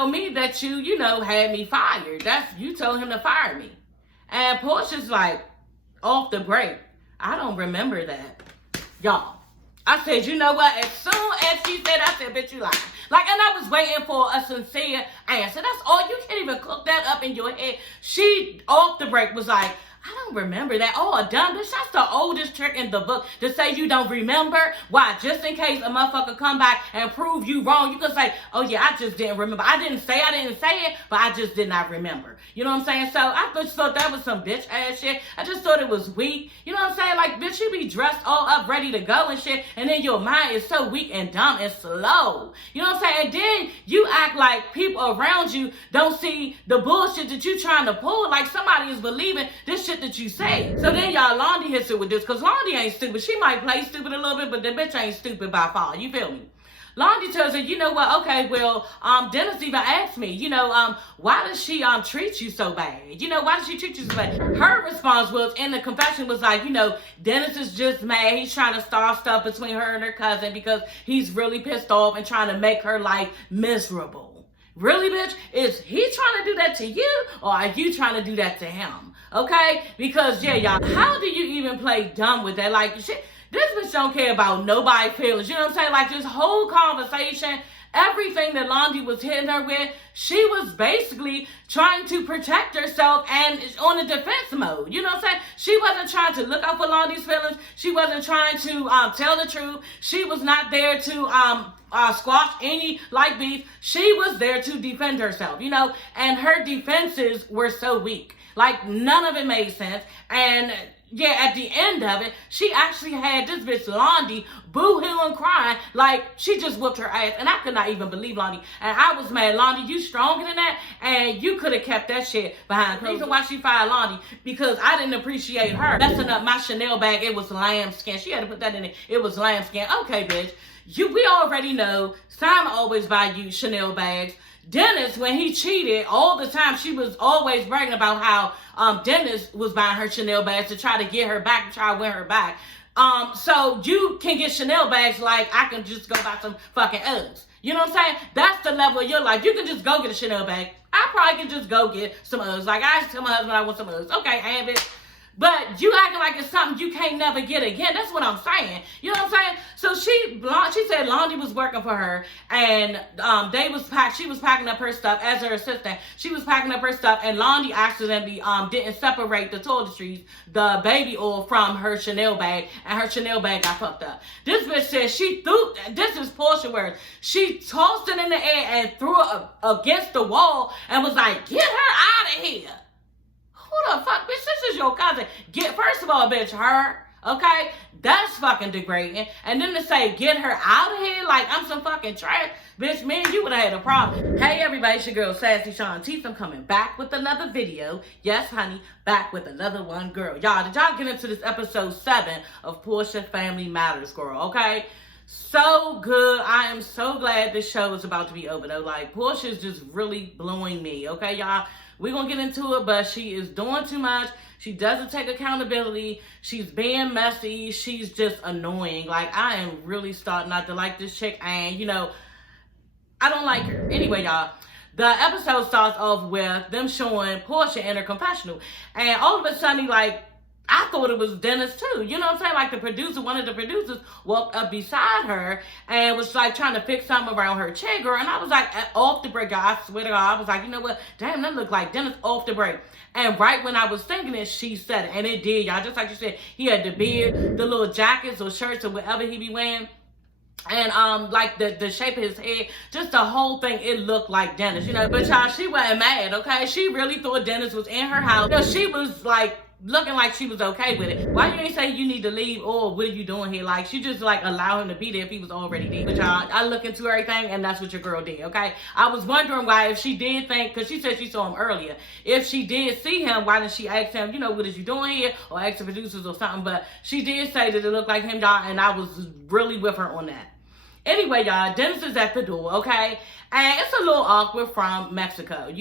told me that you had me fired. You told him to fire me. And Porsha's like, off the break, I don't remember that. Y'all, I said, you know what? As soon as she said, I said, bitch, you lying. Like, and I was waiting for a sincere answer. That's all. You can't even cook that up in your head. She, off the break, was like, I don't remember that. Oh, dumb bitch. That's the oldest trick in the book, to say you don't remember. Why? Just in case a motherfucker come back and prove you wrong, you can say, oh yeah, I just didn't remember. I didn't say it, but I just did not remember. You know what I'm saying? So I just thought that was some bitch ass shit. I just thought it was weak. You know what I'm saying? Like, bitch, you be dressed all up, ready to go and shit, and then your mind is so weak and dumb and slow. You know what I'm saying? And then you act like people around you don't see the bullshit that you trying to pull. Like somebody is believing this shit that you say. So then y'all, Londy hits it with this, because Londy ain't stupid. She might play stupid a little bit, but the bitch ain't stupid by far. You feel me? Londy tells her, you know what, okay, well, Dennis even asked me, why does she treat you so bad? Why does she treat you so bad? Her response was, in the confession, was like, Dennis is just mad. He's trying to start stuff between her and her cousin because he's really pissed off and trying to make her life miserable. Really, bitch? Is he trying to do that to you, or are you trying to do that to him? Okay? Because, yeah, y'all, how do you even play dumb with that? Like, shit. This bitch don't care about nobody's feelings. You know what I'm saying? Like, this whole conversation, everything that Londy was hitting her with, she was basically trying to protect herself and on a defense mode. You know what I'm saying? She wasn't trying to look out for Londy's feelings. She wasn't trying to tell the truth. She was not there to squash any beef. She was there to defend herself, and her defenses were so weak. Like, none of it made sense. And yeah, at the end of it, she actually had this bitch Londy boo-hooing crying like she just whooped her ass. And I could not even believe Londy. And I was mad. Londy, you stronger than that? And you could have kept that shit behind. The reason why she fired Londy, because I didn't appreciate her messing up my Chanel bag. It was lambskin. She had to put that in it. It was lambskin. Okay, bitch. We already know Simon always buy you Chanel bags. Dennis, when he cheated, all the time, she was always bragging about how Dennis was buying her Chanel bags to try to get her back, to try to win her back. So you can get Chanel bags like I can just go buy some fucking Uggs. You know what I'm saying? That's the level of your life. You can just go get a Chanel bag. I probably can just go get some Uggs. Like, I tell my husband I want some Uggs. Okay, and bitch. But you acting like it's something you can't never get again. That's what I'm saying. You know what I'm saying? So she said Londy was working for her, and she was packing up her stuff as her assistant. She was packing up her stuff, and Londy accidentally didn't separate the toiletries, the baby oil, from her Chanel bag, and her Chanel bag got fucked up. This bitch said she threw, this is Porsha words, she tossed it in the air and threw it against the wall and was like, get her out of here. Who the fuck, bitch? This is your cousin. First of all, bitch, her, okay? That's fucking degrading. And then to say, get her out of here like I'm some fucking trash, bitch, man, you would have had a problem. Hey, everybody, it's your girl, sassyshawntice. I'm coming back with another video. Yes, honey, back with another one, girl. Y'all, did y'all get into this episode 7 of Porsha Family Matters, girl, okay? So good. I am so glad this show is about to be over, though. Like, Porsha is just really blowing me, okay, y'all? We're going to get into it, but she is doing too much. She doesn't take accountability. She's being messy. She's just annoying. Like, I am really starting not to like this chick, and, I don't like her. Anyway, y'all, the episode starts off with them showing Porsha in her confessional, and all of a sudden, like, I thought it was Dennis too. You know what I'm saying? Like, one of the producers walked up beside her and was like trying to fix something around her chair, girl. And I was like, off the break, y'all. I swear to God, I was like, you know what? Damn, that looked like Dennis off the break. And right when I was thinking it, she said it. And it did, y'all. Just like you said, he had the beard, the little jackets or shirts or whatever he be wearing. And like the shape of his head, just the whole thing, it looked like Dennis, But y'all, she wasn't mad, okay? She really thought Dennis was in her house. She was like looking like she was okay with it. Why you ain't say you need to leave, or what are you doing here? Like, she just like allow him to be there if he was already there. But y'all, I look into everything, and that's what your girl did, okay? I was wondering why, if she did think, because she said she saw him earlier, if she did see him, why didn't she ask him, what is you doing here, or ask the producers or something? But she did say that it looked like him, y'all, and I was really with her on that. Anyway, y'all, Dennis is at the door, okay? And it's a little awkward from Mexico,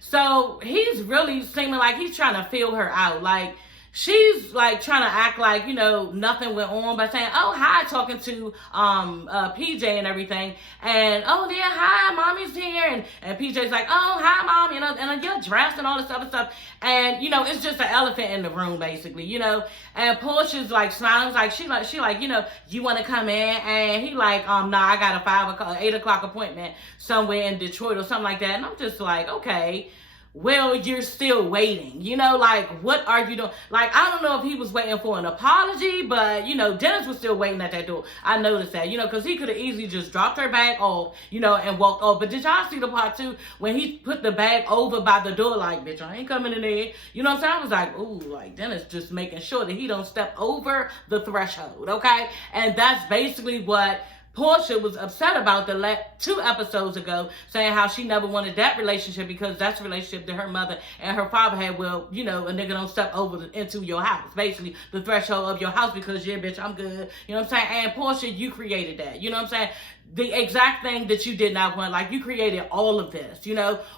So he's really seeming like he's trying to feel her out. Like, she's like trying to act like, nothing went on by saying, oh, hi, talking to PJ and everything. And, oh, yeah, hi, mommy's here. And PJ's like, oh, hi, mom, and you're dressed and all this other stuff. And, it's just an elephant in the room, basically, And Porsha's like smiling, like, she like, you want to come in? And he like, nah, I got a 8 o'clock appointment somewhere in Detroit or something like that. And I'm just like, okay, well, you're still waiting, like, what are you doing? Like, I don't know if he was waiting for an apology, but, Dennis was still waiting at that door. I noticed that, because he could have easily just dropped her bag off, and walked off. But did y'all see the part, too, when he put the bag over by the door, like, bitch, I ain't coming in there. You know what I'm saying? I was like, ooh, like, Dennis just making sure that he don't step over the threshold, okay? And that's basically what Porsha was upset about the 2 episodes ago, saying how she never wanted that relationship because that's a relationship that her mother and her father had. Well, a nigga don't step over into your house, basically the threshold of your house, because yeah, bitch, I'm good. You know what I'm saying? And Porsha, you created that. You know what I'm saying? The exact thing that you did not want. Like, you created all of this,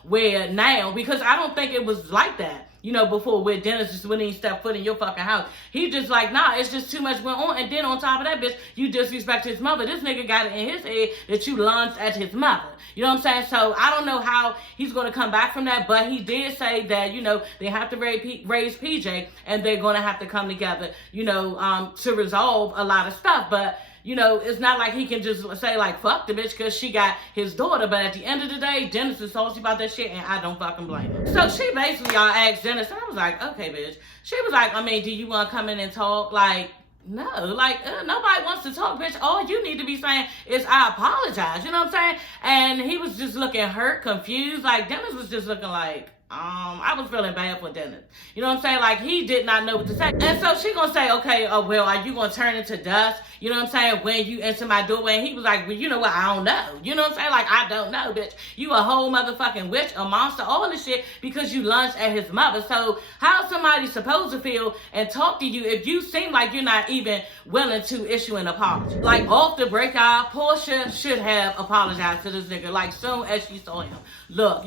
where now, because I don't think it was like that. Before, where Dennis just wouldn't even step foot in your fucking house. He just like, nah, it's just too much went on. And then on top of that, bitch, you disrespect his mother. This nigga got it in his head that you lunged at his mother. You know what I'm saying? So I don't know how he's going to come back from that. But he did say that, they have to raise PJ and they're going to have to come together, to resolve a lot of stuff. But it's not like he can just say, like, fuck the bitch because she got his daughter. But at the end of the day, Dennis is salty about that shit, and I don't fucking blame him. So she basically, y'all, asked Dennis, and I was like, okay, bitch. She was like, do you want to come in and talk? Like, no, like, nobody wants to talk, bitch. All you need to be saying is, I apologize. You know what I'm saying? And he was just looking hurt, confused. Like, Dennis was just looking like, I was feeling bad for Dennis. You know what I'm saying? Like, he did not know what to say. And so she gonna say, okay, well, are you gonna turn into dust? You know what I'm saying? When you enter my doorway. And he was like, well, you know what? I don't know. You know what I'm saying? Like, I don't know, bitch. You a whole motherfucking witch, a monster, all this shit because you lunged at his mother. So how's somebody supposed to feel and talk to you if you seem like you're not even willing to issue an apology? Like, off the break out, Porsha should have apologized to this nigga, like, soon as she saw him. Look,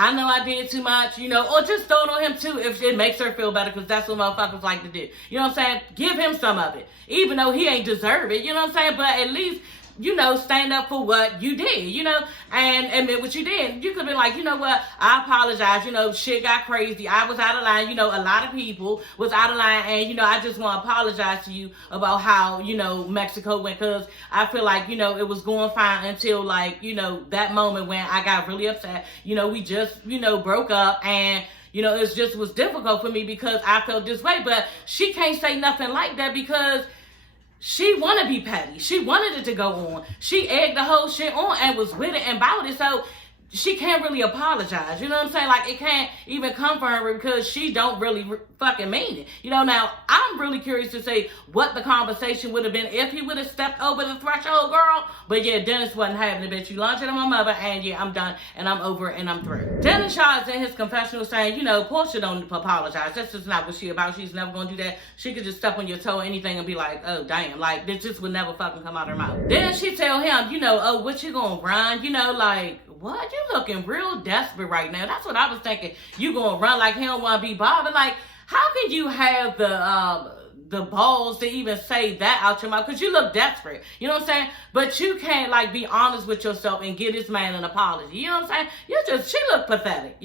I know I did too much, or just throw it on him too if it makes her feel better, because that's what motherfuckers like to do. You know what I'm saying? Give him some of it, even though he ain't deserve it, you know what I'm saying? But at least, stand up for what you did, and admit what you did. You could be like, you know what, I apologize, shit got crazy, I was out of line, a lot of people was out of line, and, I just want to apologize to you about how, Mexico went, because I feel like, it was going fine until, like, that moment when I got really upset. We just, broke up, and it just was difficult for me because I felt this way. But she can't say nothing like that because she want to be petty. She wanted it to go on. She egged the whole shit on and was with it and about it. So she can't really apologize. You know what I'm saying? Like, it can't even come from her because she don't really fucking mean it. Now, I'm really curious to see what the conversation would have been if he would have stepped over the threshold, girl. But yeah, Dennis wasn't having it, bitch. You launched it on my mother, and yeah, I'm done, and I'm over it, and I'm through. Dennis Shaw is in his confessional saying, Porsha don't apologize. That's just not what she about. She's never gonna do that. She could just step on your toe or anything and be like, oh, damn. Like, this just would never fucking come out her mouth. Then she tell him, oh, what you gonna run? Like, what? You looking real desperate right now. That's what I was thinking. You gonna run like he don't want to be bothered. Like, how can you have the balls to even say that out your mouth? Because you look desperate. You know what I'm saying? But you can't, like, be honest with yourself and give this man an apology. You know what I'm saying? She looked pathetic.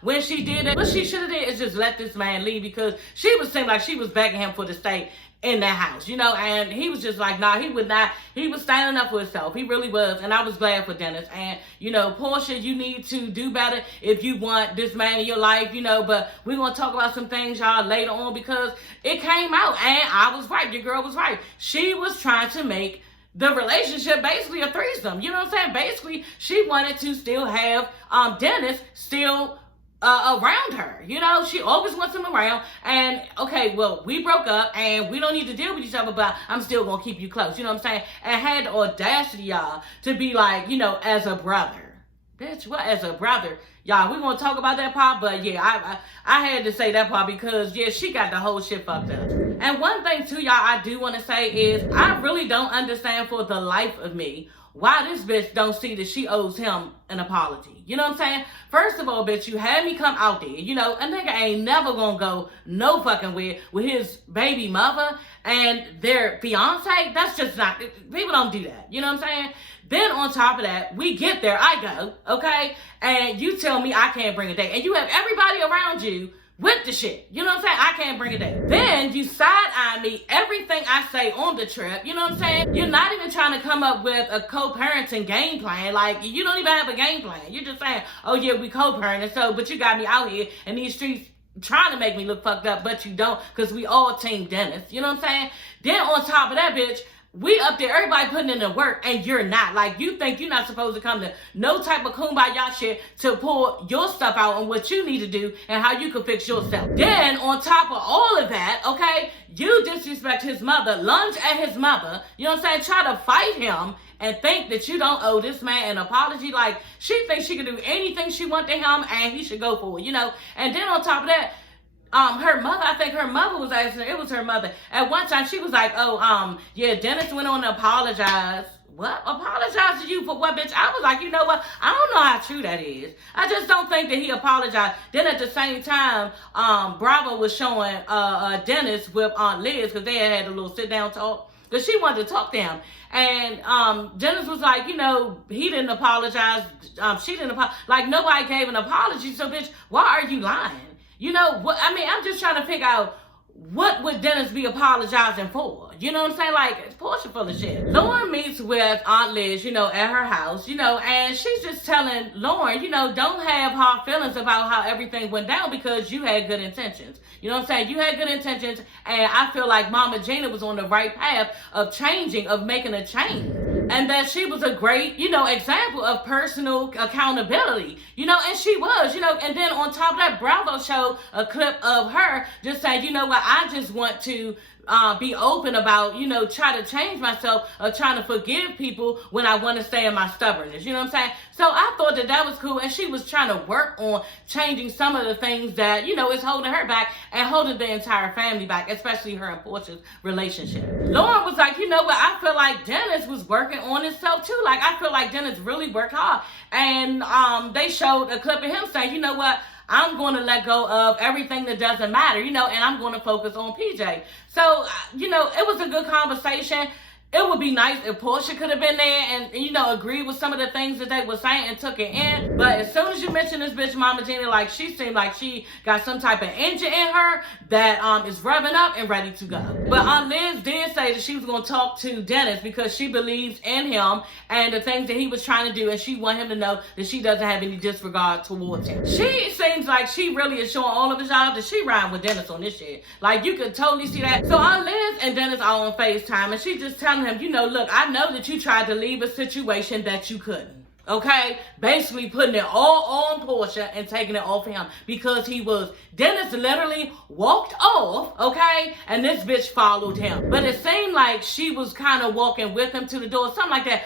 When she did it, what she should have did is just let this man leave, because she was seeming like she was begging him for to stay in that house, and he was just like, nah, he would not. He was standing up for himself. He really was. And I was glad for Dennis. And, Porsha, you need to do better if you want this man in your life, but we're going to talk about some things, y'all, later on, because it came out, and I was right. Your girl was right. She was trying to make the relationship basically a threesome. You know what I'm saying? Basically, she wanted to still have Dennis still around her. She always wants him around. And okay, well, we broke up and we don't need to deal with each other, but I'm still gonna keep you close. You know what I'm saying? And had the audacity, y'all, to be like, as a brother. Bitch, what, as a brother? Y'all, we're gonna talk about that part, but yeah, I had to say that part because, yeah, she got the whole shit fucked up. And one thing too, y'all, I do want to say is I really don't understand for the life of me why this bitch don't see that she owes him an apology. You know what I'm saying? First of all, bitch, you had me come out there. You know, a nigga ain't never gonna go no fucking with his baby mother and their fiance. That's just not, people don't do that. You know what I'm saying? Then on top of that, we get there, I go, okay? And you tell me I can't bring a date. And you have everybody around you with the shit. You know what I'm saying? I can't bring a date. Then you side-eye me everything I say on the trip. You know what I'm saying? You're not even trying to come up with a co-parenting game plan. Like, you don't even have a game plan. You're just saying, oh yeah, we co-parenting, so, but you got me out here in these streets trying to make me look fucked up, but you don't, because we all team Dennis. You know what I'm saying? Then on top of that, bitch, we up there, everybody putting in the work, and you're not. Like, you think you're not supposed to come to no type of kumbaya shit to pull your stuff out on what you need to do and how you can fix yourself. Then, on top of all of that, okay, you disrespect his mother, lunge at his mother, you know what I'm saying, try to fight him and think that you don't owe this man an apology. Like, she thinks she can do anything she wants to him and he should go for it, you know. And then on top of that, her mother, I think her mother was asking her, it was her mother. At one time, she was like, oh, yeah, Dennis went on to apologize. What? Apologize to you for what, bitch? I was like, you know what? I don't know how true that is. I just don't think that he apologized. Then at the same time, Bravo was showing Dennis with Aunt Liz, because they had a little sit-down talk, because she wanted to talk to him. And Dennis was like, you know, he didn't apologize. She didn't apologize. Like, nobody gave an apology. So, bitch, why are you lying? You know, what? I mean, I'm just trying to figure out, what would Dennis be apologizing for? You know what I'm saying? Like, it's Porsha full of shit. Lauren meets with Aunt Liz, you know, at her house, you know, and she's just telling Lauren, you know, don't have hard feelings about how everything went down, because you had good intentions. You know what I'm saying? You had good intentions, and I feel like Mama Gina was on the right path of changing, of making a change. And that she was a great, you know, example of personal accountability, you know, and she was, you know. And then on top of that, Bravo showed a clip of her just saying, you know what, I just want to be open about, you know, try to change myself, or trying to forgive people when I want to stay in my stubbornness. You know what I'm saying? So I thought that that was cool. And she was trying to work on changing some of the things that, you know, is holding her back and holding the entire family back, especially her and Porsha's relationship. Lauren was like, you know what, I feel like Dennis was working on himself too. Like, I feel like Dennis really worked hard. And they showed a clip of him saying, you know what, I'm going to let go of everything that doesn't matter, you know, and I'm going to focus on PJ. So, you know, it was a good conversation. It would be nice if Porsha could have been there and, you know, agreed with some of the things that they were saying and took it in. But as soon as you mention this bitch, Mama Gina, like, she seemed like she got some type of engine in her that is revving up and ready to go. But Liz did say that she was going to talk to Dennis because she believes in him and the things that he was trying to do, and she want him to know that she doesn't have any disregard towards him. She seems like she really is showing all of his y'all that she riding with Dennis on this shit. Like, you could totally see that. So Liz and Dennis are on FaceTime, and she just telling him, you know, look, I know that you tried to leave a situation that you couldn't. Okay? Basically putting it all on Porsha and taking it off him because he was. Dennis literally walked off, okay? And this bitch followed him. But it seemed like she was kind of walking with him to the door, something like that.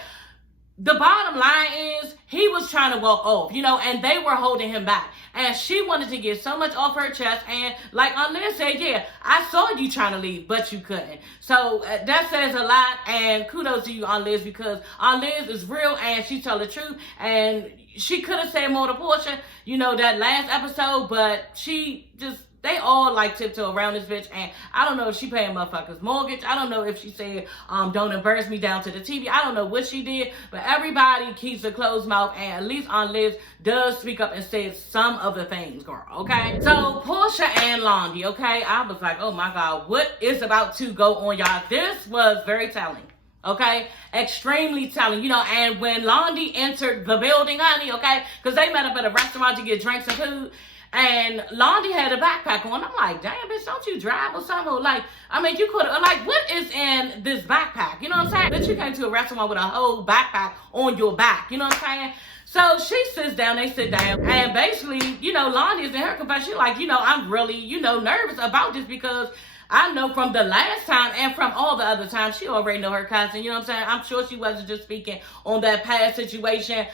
The bottom line is, he was trying to walk off, you know, and they were holding him back. And she wanted to get so much off her chest. And like Liz said, yeah, I saw you trying to leave, but you couldn't. So that says a lot. And kudos to you, Liz, because Liz is real and she tell the truth. And she could have said more to Porsha, you know, that last episode, but she just, they all like tiptoe around this bitch, and I don't know if she paying motherfuckers mortgage. I don't know if she said, don't embarrass me down to the TV. I don't know what she did, but everybody keeps a closed mouth, and at least Aunt Liz does speak up and say some of the things, girl, okay? So, Porsha and Londy, okay? I was like, oh my God, what is about to go on, y'all? This was very telling. Okay, extremely telling, you know. And when Londy entered the building, honey, okay, because they met up at a restaurant to get drinks and food, and Londy had a backpack on. I'm like, damn, bitch, don't you drive or something? Like, I mean, you could have, like, what is in this backpack? You know what I'm saying? Bitch, you came to a restaurant with a whole backpack on your back. You know what I'm saying? So she sits down, they sit down, and basically, you know, Londy is in her confession, like, you know, I'm really, you know, nervous about this because I know from the last time and from all the other times, she already know her cousin, you know what I'm saying? I'm sure she wasn't just speaking on that past situation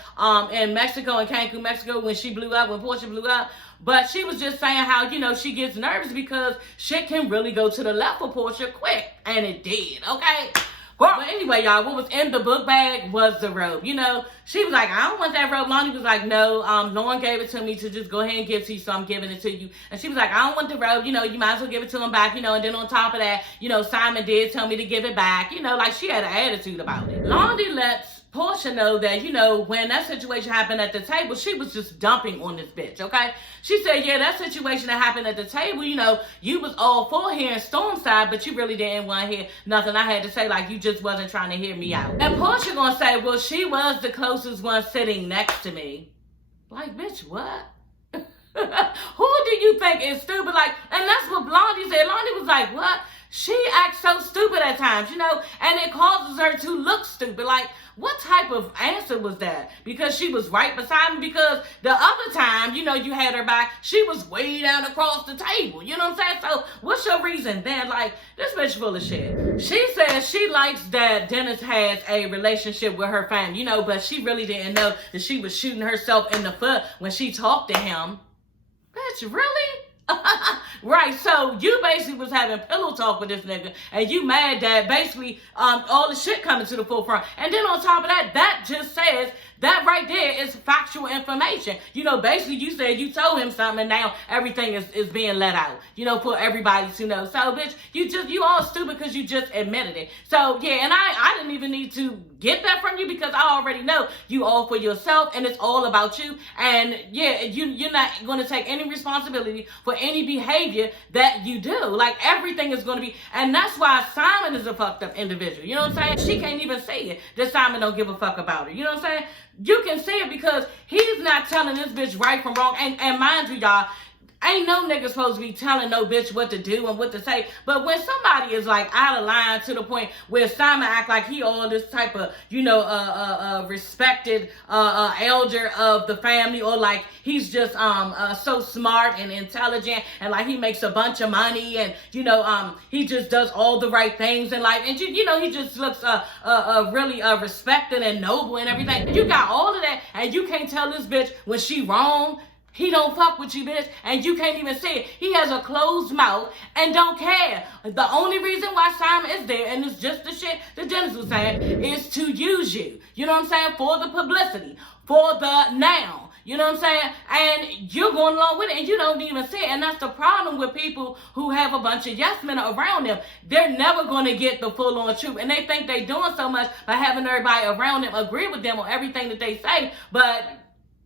in Mexico, in Cancun, Mexico, when she blew up, when Porsha blew up. But she was just saying how, you know, she gets nervous because shit can really go to the left for Porsha quick. And it did, okay? Girl. But anyway, y'all, what was in the book bag was the robe. You know, she was like, I don't want that robe. Londy was like, no, Lauren gave it to me to just go ahead and give to you, so I'm giving it to you. And she was like, I don't want the robe. You know, you might as well give it to him back, you know. And then on top of that, you know, Simon did tell me to give it back. You know, like she had an attitude about it. Londy lets Porsha know that, you know, when that situation happened at the table, she was just dumping on this bitch, okay? She said, yeah, that situation that happened at the table, you know, you was all for hearing Storm's side, but you really didn't want to hear nothing I had to say, like you just wasn't trying to hear me out. And Porsha gonna say, well, she was the closest one sitting next to me. Like, bitch, what? Who do you think is stupid? Like, and that's what Londy said. Londy was like, what? She acts so stupid at times, you know, and it causes her to look stupid. Like, what type of answer was that? Because she was right beside me? Because the other time, you know, you had her back, she was way down across the table. You know what I'm saying? So what's your reason then? Like, this bitch full of shit. She says she likes that Dennis has a relationship with her family, you know, but she really didn't know that she was shooting herself in the foot when she talked to him. Bitch, really? Right, so you basically was having pillow talk with this nigga, and you mad that basically all the shit coming to the forefront. And then on top of that, that just says that right there is factual information. You know, basically you said you told him something, and now everything is being let out, you know, for everybody to know. So, bitch, you all stupid because you just admitted it. So, yeah, and I didn't even need to get that from you because I already know you all for yourself, and it's all about you. And, yeah, you're not going to take any responsibility for any behavior that you do. Like, everything is going to be, and that's why Simon is a fucked up individual. You know what I'm saying? She can't even say it that Simon don't give a fuck about her. You know what I'm saying? You can say it because he's not telling this bitch right from wrong. And mind you, y'all, ain't no nigga supposed to be telling no bitch what to do and what to say. But when somebody is like out of line to the point where Simon act like he all this type of, you know, respected elder of the family, or like he's just so smart and intelligent, and like he makes a bunch of money, and you know he just does all the right things in life, and you know he just looks really respected and noble and everything. You got all of that, and you can't tell this bitch when she wrong. He don't fuck with you, bitch, and you can't even say it. He has a closed mouth and don't care. The only reason why Simon is there, and it's just the shit that Dennis was saying, is to use you. You know what I'm saying? For the publicity, for the now. You know what I'm saying? And you're going along with it, and you don't even see it. And that's the problem with people who have a bunch of yes men around them. They're never going to get the full-on truth. And they think they're doing so much by having everybody around them agree with them on everything that they say. But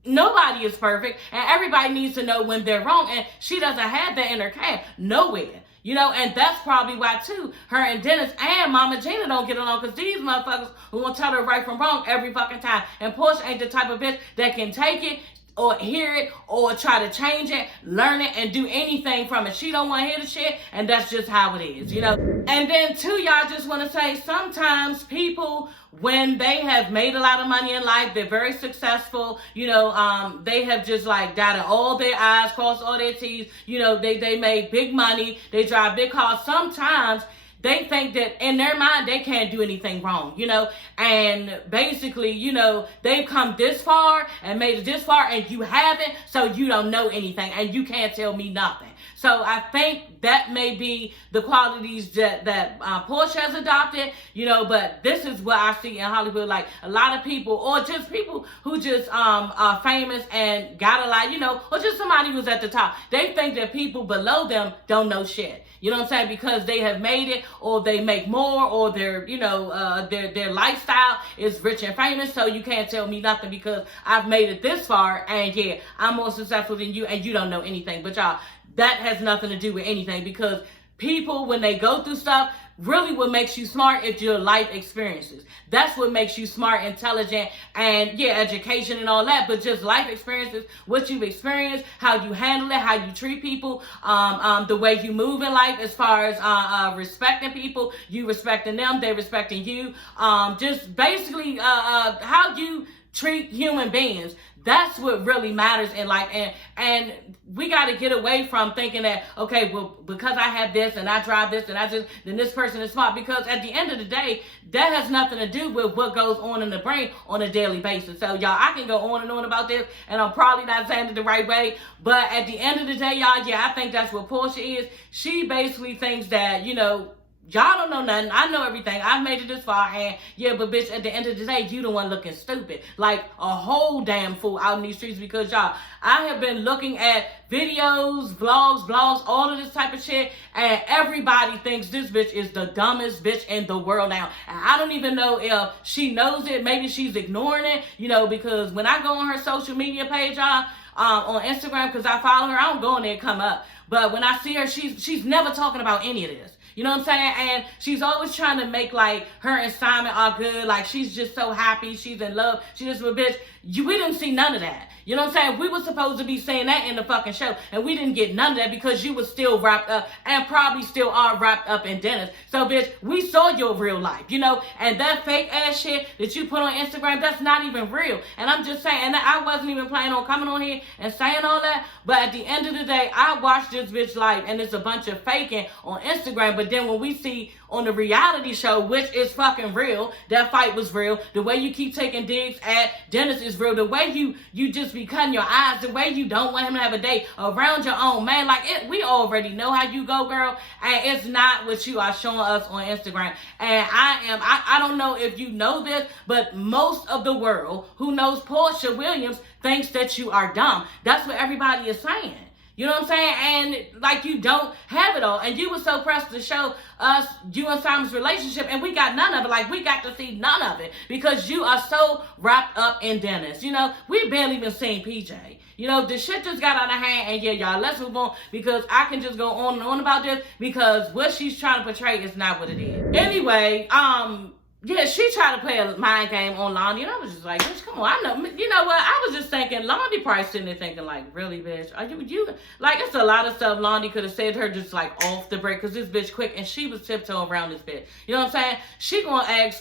nobody is perfect, and everybody needs to know when they're wrong, and she doesn't have that in her camp nowhere, you know. And that's probably why too her and Dennis and Mama Gina don't get along, because these motherfuckers who want to tell her right from wrong every fucking time. And Porsha ain't the type of bitch that can take it or hear it or try to change it, learn it, and do anything from it. She don't want to hear the shit, and that's just how it is, you know. And then too, y'all, just want to say, sometimes people, when they have made a lot of money in life, they're very successful, you know, they have just like dotted all their I's, crossed all their T's, you know, they made big money, they drive big cars. Sometimes they think that in their mind they can't do anything wrong, you know, and basically, you know, they've come this far and made it this far, and you haven't, so you don't know anything, and you can't tell me nothing. So I think that may be the qualities that Porsha has adopted, you know. But this is what I see in Hollywood, like a lot of people, or just people who just are famous and got a lot, you know, or just somebody who's at the top. They think that people below them don't know shit. You know what I'm saying? Because they have made it, or they make more, or their, you know, their lifestyle is rich and famous. So you can't tell me nothing because I've made it this far, and yeah, I'm more successful than you, and you don't know anything. But y'all, that has nothing to do with anything, because people, when they go through stuff, really what makes you smart is your life experiences. That's what makes you smart, intelligent, and yeah, education and all that. But just life experiences, what you've experienced, how you handle it, how you treat people, the way you move in life, as far as respecting people, you respecting them, they respecting you. Just basically how you treat human beings. That's what really matters in life. And we got to get away from thinking that, okay, well, because I have this and I drive this and then this person is smart. Because at the end of the day, that has nothing to do with what goes on in the brain on a daily basis. So y'all, I can go on and on about this, and I'm probably not saying it the right way. But at the end of the day, y'all, yeah, I think that's what Porsha is. She basically thinks that, you know, Y'all don't know nothing. I know everything. I've made it this far, and yeah, but bitch, at the end of the day, you the one looking stupid. Like a whole damn fool out in these streets because y'all, I have been looking at videos, vlogs, blogs, all of this type of shit, and everybody thinks this bitch is the dumbest bitch in the world now. And I don't even know if she knows it. Maybe she's ignoring it, you know, because when I go on her social media page, y'all, on Instagram, because I follow her, I don't go on there and come up. But when I see her, she's never talking about any of this. You know what I'm saying? And she's always trying to make, like, her and Simon are good. Like, she's just so happy. She's in love. She just a bitch. We didn't see none of that. You know what I'm saying? We were supposed to be saying that in the fucking show. And we didn't get none of that because you were still wrapped up and probably still are wrapped up in Dennis. So, bitch, we saw your real life, you know? And that fake ass shit that you put on Instagram, that's not even real. And I'm just saying, and I wasn't even planning on coming on here and saying all that. But at the end of the day, I watched this bitch life and it's a bunch of faking on Instagram. But then when we see on the reality show, which is fucking real, that fight was real. The way you keep taking digs at Dennis is real. The way you just be cutting your eyes, the way you don't want him to have a date around your own man, like we already know how you go, girl, and it's not what you are showing us on Instagram. And I don't know if you know this, but most of the world who knows Porsha Williams thinks that you are dumb. That's what everybody is saying. You know what I'm saying? And like you don't have it all. And you were so pressed to show us you and Simon's relationship, and we got none of it. Like, we got to see none of it because you are so wrapped up in Dennis. You know, we barely even seen PJ. You know, the shit just got out of hand. And yeah, y'all, let's move on because I can just go on and on about this because what she's trying to portray is not what it is. Anyway, yeah, she tried to play a mind game on Londy, and I was just like, bitch, come on. I know, you know what? I was just thinking, Londy probably sitting there thinking, like, really, bitch? Are you like, it's a lot of stuff Londy could have said to her just, like, off the break, because this bitch quick, and she was tiptoeing around this bitch. You know what I'm saying?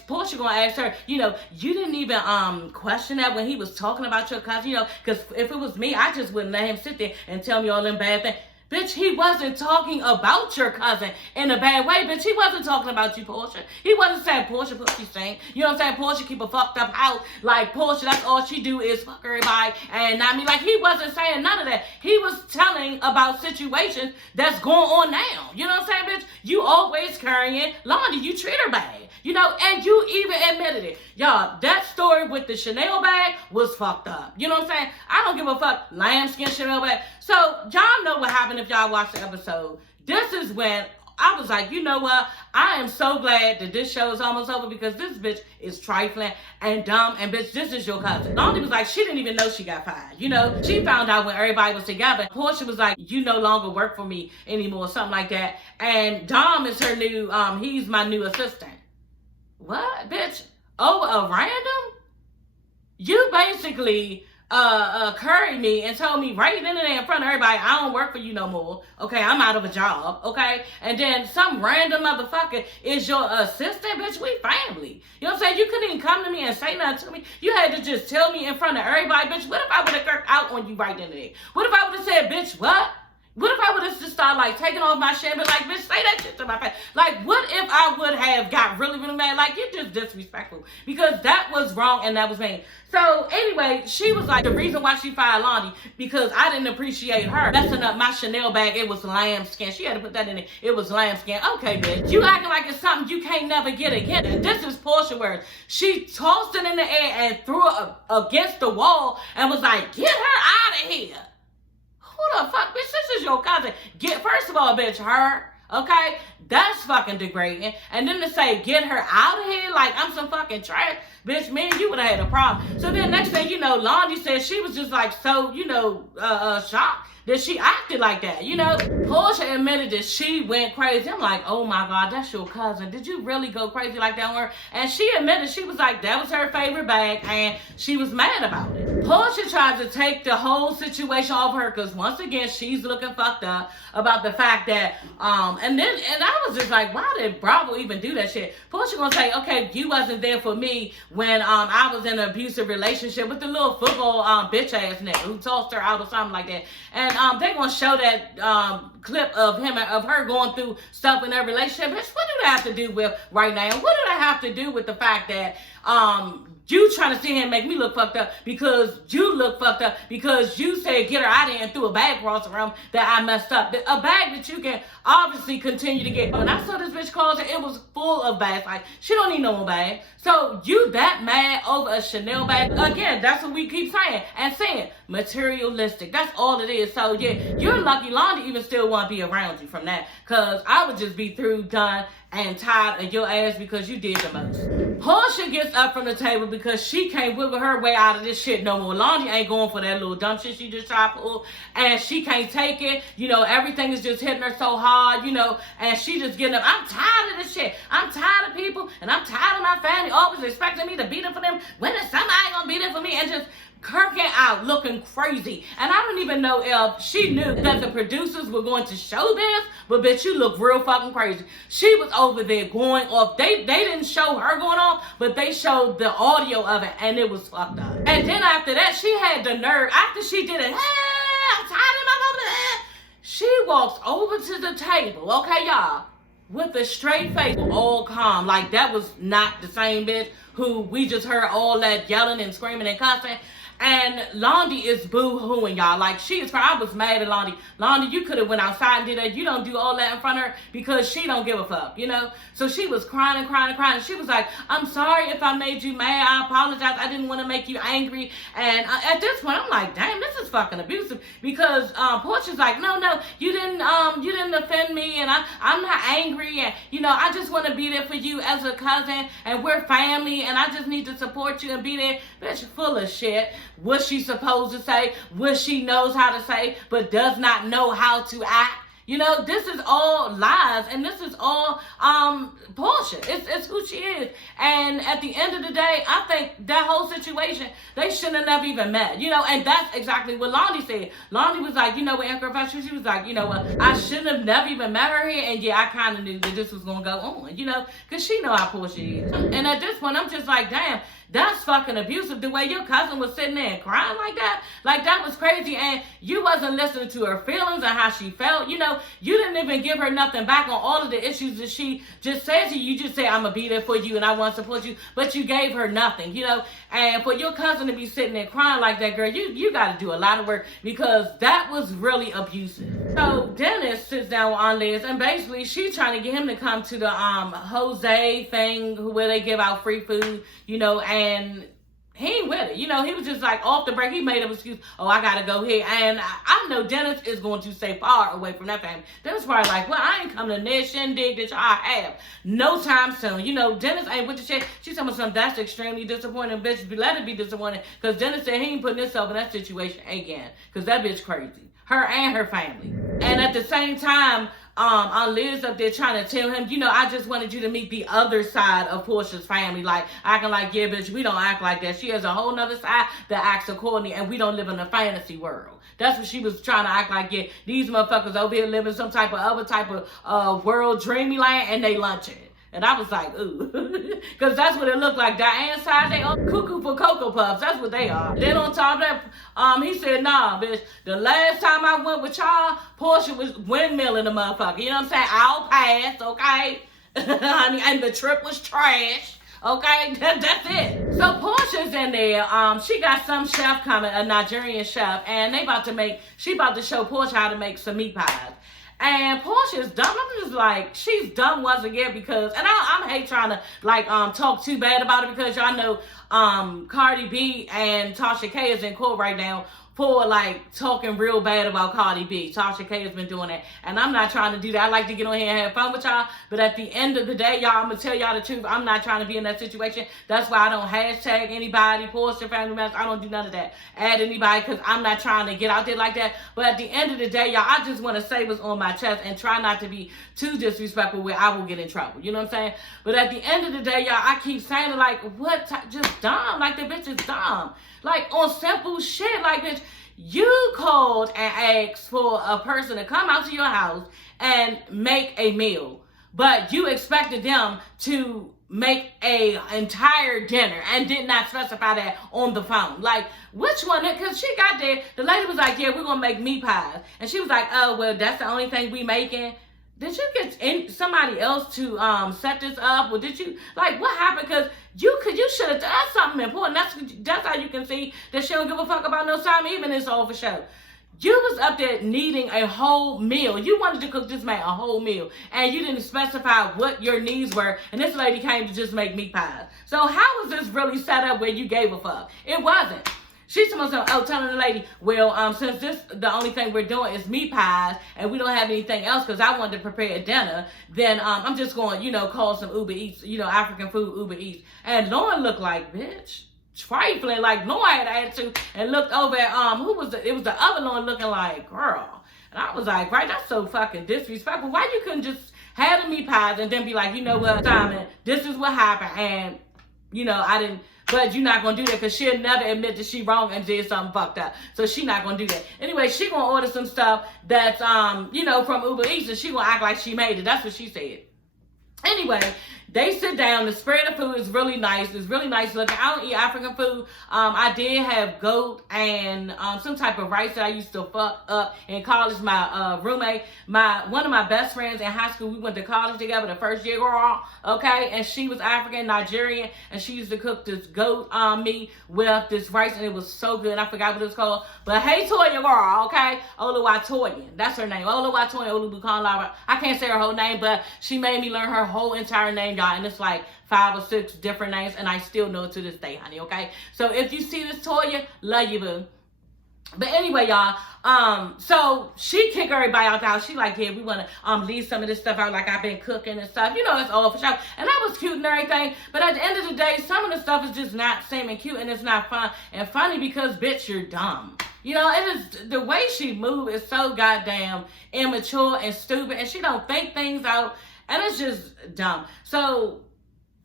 Porsha gonna ask her, you know, you didn't even, question that when he was talking about your cousin, you know, because if it was me, I just wouldn't let him sit there and tell me all them bad things. Bitch, he wasn't talking about your cousin in a bad way. Bitch, he wasn't talking about you, Porsha. He wasn't saying Porsha pussy stink. You know what I'm saying? Porsha keep a fucked up house. Like, Porsha, that's all she do is fuck everybody and not me. Like, he wasn't saying none of that. He was telling about situations that's going on now. You know what I'm saying, bitch? You always carrying Londy. You treat her bad. You know, and you even admitted it. Y'all, that story with the Chanel bag was fucked up. You know what I'm saying? I don't give a fuck. Lambskin Chanel bag. So, y'all know what happened if y'all watched the episode. This is when I was like, you know what? I am so glad that this show is almost over because this bitch is trifling and dumb. And bitch, this is your cousin. Londy was like, she didn't even know she got fired. You know, she found out when everybody was together. Porsha was like, you no longer work for me anymore, something like that. And Dom is her new, he's my new assistant. What, bitch? Over a random? You basically curried me and told me right then and there in front of everybody, I don't work for you no more. Okay, I'm out of a job. Okay, and then some random motherfucker is your assistant, bitch. We family. You know what I'm saying? You couldn't even come to me and say nothing to me. You had to just tell me in front of everybody, bitch. What if I would have kirked out on you right then and there? What if I would have said, bitch, what? What if I would have just started, like, taking off my shit and be like, bitch, say that shit to my face? Like, what if I would have got really, really mad? Like, you're just disrespectful. Because that was wrong and that was mean. So, anyway, she was like, the reason why she fired Londy, because I didn't appreciate her messing up my Chanel bag. It was lambskin. She had to put that in there. It was lambskin. Okay, bitch. You acting like it's something you can't never get again. And this is Porsha words. She tossed it in the air and threw it against the wall and was like, get her out of here. Who the fuck, bitch? This is your cousin. First of all, bitch, her, okay? That's fucking degrading. And then to say, get her out of here like I'm some fucking trash, bitch, me and you would have had a problem. So then next thing you know, Londy said she was just like so, you know, shocked that she acted like that, you know? Porsha admitted that she went crazy. I'm like, oh my God, that's your cousin. Did you really go crazy like that on her? And she admitted she was like, that was her favorite bag, and she was mad about it. Porsha tried to take the whole situation off her, because once again, she's looking fucked up about the fact that, and I was just like, why did Bravo even do that shit? Porsha gonna say, okay, you wasn't there for me when, I was in an abusive relationship with the little football, bitch ass nigga who tossed her out or something like that. And, they're gonna show that clip of her going through stuff in their relationship. Bitch, what do that have to do with right now? What do that have to do with the fact that You trying to sit here and make me look fucked up because you look fucked up because you said get her out of here and threw a bag across the room that I messed up. A bag that you can obviously continue to get. When I saw this bitch closet, it was full of bags. Like, she don't need no more bag. So you that mad over a Chanel bag? Again, that's what we keep saying and saying. Materialistic. That's all it is. So yeah, you're lucky Londy even still want to be around you from that. Because I would just be through, done, and tired of your ass because you did the most. Porsha gets up from the table because she can't wiggle her way out of this shit no more. Londy ain't going for that little dumb shit she just tried to pull, and she can't take it. You know, everything is just hitting her so hard, you know, and she just getting up. I'm tired of this shit. I'm tired of people, and I'm tired of my family always expecting me to be there for them. When is somebody gonna be there for me? And just kirking out looking crazy. And I don't even know if she knew that the producers were going to show this, but bitch, you look real fucking crazy. She was over there going off. They didn't show her going off, but they showed the audio of it, and it was fucked up. And then after that, she had the nerve, after she did it, hey, I'm tired of my mother. She walks over to the table, okay, y'all, with a straight face, all calm. Like, that was not the same bitch who we just heard all that yelling and screaming and cussing. And Londy is boo-hooing, y'all. Like, she is crying. I was mad at Londy. Londy, you could have went outside and did that. You don't do all that in front of her because she don't give a fuck, you know? So she was crying and crying and crying. And she was like, I'm sorry if I made you mad. I apologize. I didn't want to make you angry. And at this point, I'm like, damn, this is fucking abusive. Because Porsha's like, no, you didn't offend me. And I'm not angry. And, you know, I just want to be there for you as a cousin. And we're family. And I just need to support you and be there. Bitch, full of shit. What she's supposed to say, what she knows how to say, but does not know how to act. You know, this is all lies, and this is all Porsha. It's who she is. And at the end of the day, I think that whole situation, they shouldn't have never even met. You know, and that's exactly what Londy said. Londy was like, you know what, Anchor Fashion, she was like, you know what, I shouldn't have never even met her here. And yeah, I kind of knew that this was going to go on, you know, because she know how Porsha is. And at this point, I'm just like, damn, that's fucking abusive. The way your cousin was sitting there and crying like that was crazy. And you wasn't listening to her feelings and how she felt. You know, you didn't even give her nothing back on all of the issues that she just said to you. You just said, I'm going to be there for you and I want to support you. But you gave her nothing, you know. And for your cousin to be sitting there crying like that, girl, you got to do a lot of work because that was really abusive. So Dennis sits down with Aunt Liz and basically she's trying to get him to come to the Jose thing where they give out free food, you know, and he ain't with it. You know, he was just like off the break. He made an excuse. Oh, I got to go here. And I know Dennis is going to stay far away from that family. Dennis probably like, well, I ain't coming to this shindig that y'all have. No time soon. You know, Dennis ain't with the shit. She's talking about something that's extremely disappointing. Bitch, let it be disappointing. Because Dennis said he ain't putting himself in that situation again. Because that bitch crazy. Her and her family. And at the same time, Aunt Liz up there trying to tell him, you know, I just wanted you to meet the other side of Porsha's family. Like, acting like, yeah, bitch, we don't act like that. She has a whole nother side that acts accordingly, and we don't live in a fantasy world. That's what she was trying to act like, yeah, these motherfuckers over here live in some type of other type of world dreamy land, and they lunching. And I was like, ooh. Because that's what it looked like. Diane's side, they are cuckoo for Cocoa Puffs. That's what they are. Then on top of that, he said, nah, bitch, the last time I went with y'all, Porsha was windmilling the motherfucker. You know what I'm saying? I'll pass, okay? And the trip was trash. Okay, that's it. So Porsha's in there. She got some chef coming, a Nigerian chef, and she about to show Porsha how to make some meat pies. And Porsha's dumb. I'm just like, she's dumb once again because, and I hate trying to like talk too bad about it because y'all know Cardi B and Tasha K is in court right now for like talking real bad about Cardi B. Tasha K has been doing that, and I'm not trying to do that. I like to get on here and have fun with y'all, but at the end of the day, y'all, I'm gonna tell y'all the truth. I'm not trying to be in that situation. That's why I don't hashtag anybody, Porsha family members. I don't do none of that. Add anybody because I'm not trying to get out there like that. But at the end of the day, y'all, I just want to say what's on my chest and try not to be too disrespectful where I will get in trouble. You know what I'm saying? But at the end of the day, y'all, I keep saying like, just dumb. Like the bitch is dumb. Like on simple shit. Like bitch, you called and asked for a person to come out to your house and make a meal, but you expected them to make a entire dinner and did not specify that on the phone. Like, which one? Because she got there, the lady was like, yeah, we're gonna make meat pies, and she was like, oh well, that's the only thing we making. Did you get somebody else to set this up, or did you, like, what happened? Because you should have done something important. That's how you can see that she don't give a fuck about no Simon, even it's all for show. You was up there needing a whole meal. You wanted to cook this man a whole meal, and you didn't specify what your needs were, and this lady came to just make meat pies. So how was this really set up where you gave a fuck? It wasn't. She's supposed to, telling the lady, well, since the only thing we're doing is meat pies, and we don't have anything else because I wanted to prepare a dinner, then I'm just going, call some Uber Eats, African food Uber Eats. And Lauren looked like, bitch, Trifling, like Lauren had attitude, and looked over at, it was the other Lauren looking like, girl. And I was like, right, that's so fucking disrespectful. Why you couldn't just have the meat pies and then be like, you know what, Simon, this is what happened, and, I didn't, but you're not going to do that because she'll never admit that she wrong and did something fucked up. So she not going to do that. Anyway, she going to order some stuff that's, from Uber Eats, and she going to act like she made it. That's what she said. Anyway, they sit down. The spread of food is really nice. It's really nice looking. I don't eat African food. I did have goat and some type of rice that I used to fuck up in college. My roommate, one of my best friends in high school, we went to college together the first year, girl, okay? And she was African, Nigerian, and she used to cook this goat meat with this rice, and it was so good. I forgot what it's called. But hey, Toya, girl, okay? Oluwatoyin. That's her name. Oluwatoyin, Olubukanlava. I can't say her whole name, but she made me learn her whole entire name, y'all, and it's like 5 or 6 different names, and I still know it to this day, honey, okay? So if you see this, Toya, love you, boo. But anyway, y'all, so she kicked everybody out the house. She like, yeah, we want to leave some of this stuff out like I've been cooking and stuff. It's all for show. And that was cute and everything. But at the end of the day, some of the stuff is just not seeming cute, and it's not fun and funny because, bitch, you're dumb. It is, the way she moved is so goddamn immature and stupid, and she don't think things out, and it's just dumb. So